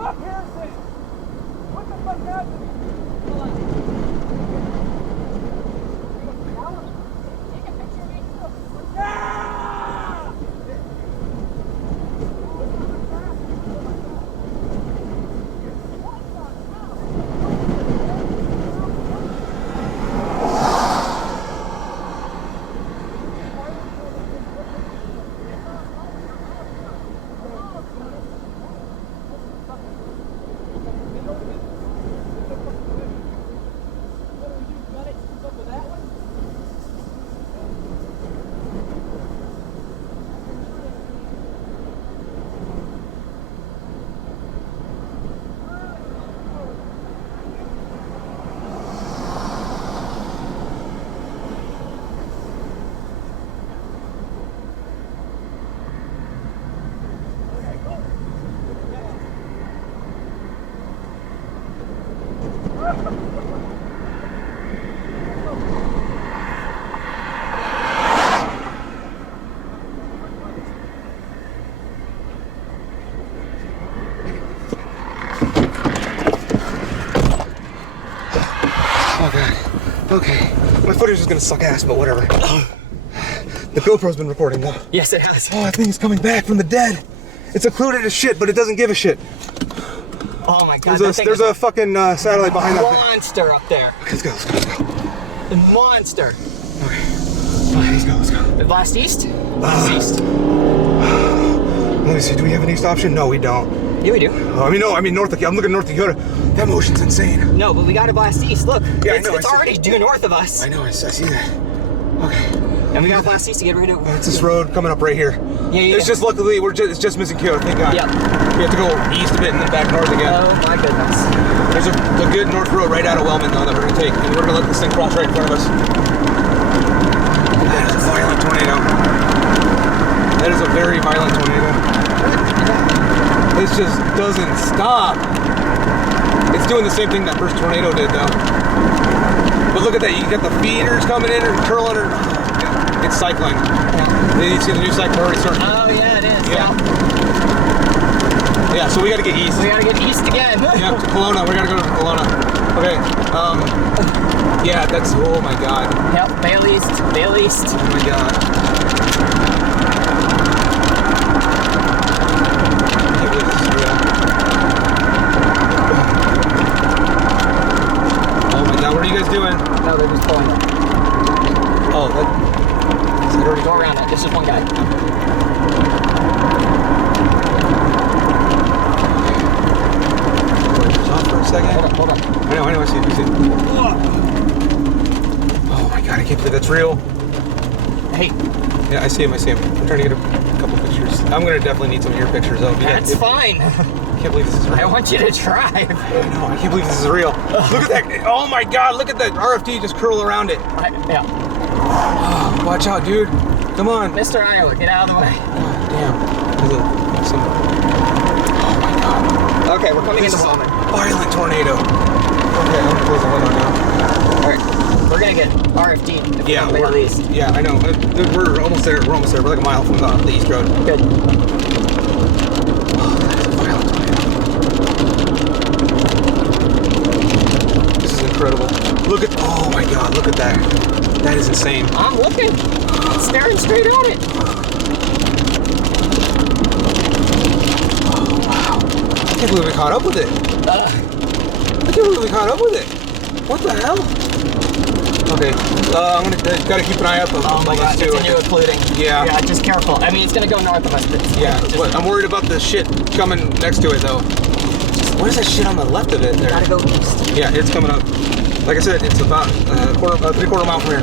fuck, Harrison? What the fuck happened? Hold on. Take a picture of me. Ah! Oh god. Okay. My footage is gonna suck ass, but whatever. The GoPro's been recording though. Yes, it has. Oh, that thing's coming back from the dead. It's occluded as shit, but it doesn't give a shit. Oh my god. There's a fucking satellite behind that thing. Monster up there. Okay, let's go, let's go, let's go. The monster. Okay, let's go, let's go. The blast east? Blast east. Let me see, do we have an east option? No, we don't. Yeah, we do. Oh, no, I mean north of, I'm looking north of Keota. That motion's insane. No, but we got to blast east. Look, Yeah, it's, I know, it's I see. already due north of us. I know, I see that. Okay. And we got to blast east to get rid of It's this road coming up right here. Yeah. It's just luckily, it's just missing Keota, thank God. Yep. We have to go east a bit and then back north again. Oh my goodness. There's a good north road right out of Wellman though that we're gonna take, and we're gonna let this thing cross right in front of us. That is a violent tornado. That is a very violent tornado. It just doesn't stop. It's doing the same thing that first tornado did though. But look at that, you got the feeders coming in and curling her. It's cycling. Yeah. You see the new cycle already starting. Oh yeah, it is. Yeah. Yeah, so we gotta get east. We gotta get east again. Yeah, to Kelowna. We gotta go to Kelowna. Okay. Yeah, that's. Oh my god. Yep. Bail east. Bail east. Oh my god. I can't believe this is real. Oh my god, what are you guys doing? No, they're just pulling it. Oh, that. Is it already Go around it. This is one guy. For a second. Hold on. I know, I see it. Oh my god, I can't believe that's real. Hey. Yeah, I see him. I'm trying to get a couple pictures. I'm gonna definitely need some of your pictures though. That's fine. I can't believe this is real. I want you to drive. I know, I can't believe this is real. Look at that. Oh my god, look at that RFD just curl around it. Yeah. Oh, watch out, dude. Come on. Mr. Iowa, get out of the way. God damn. Oh my god. Okay, we're coming into This is a Wellman. violent tornado. Okay, I'm gonna close the window now. Alright. We're gonna get RFD. Yeah, at least. Yeah, I know. We're almost there. We're almost there. We're like a mile from the east road. Good. Oh, that is a violent tornado. This is incredible. Look at. Oh my god, look at that. That is insane. I'm looking. It's staring straight at it. Oh wow. I can't believe we caught up with it. I can't believe we caught up with it. What the hell? Okay, I'm gonna gotta keep an eye out. Oh my god, too. continue occluding. Yeah. Yeah, just careful. I mean, it's gonna go north of us. But Yeah, but I'm worried about the shit coming next to it though. What is that shit on the left of it there? Gotta go east. Yeah, it's coming up. Like I said, it's about 3/4 mile from here.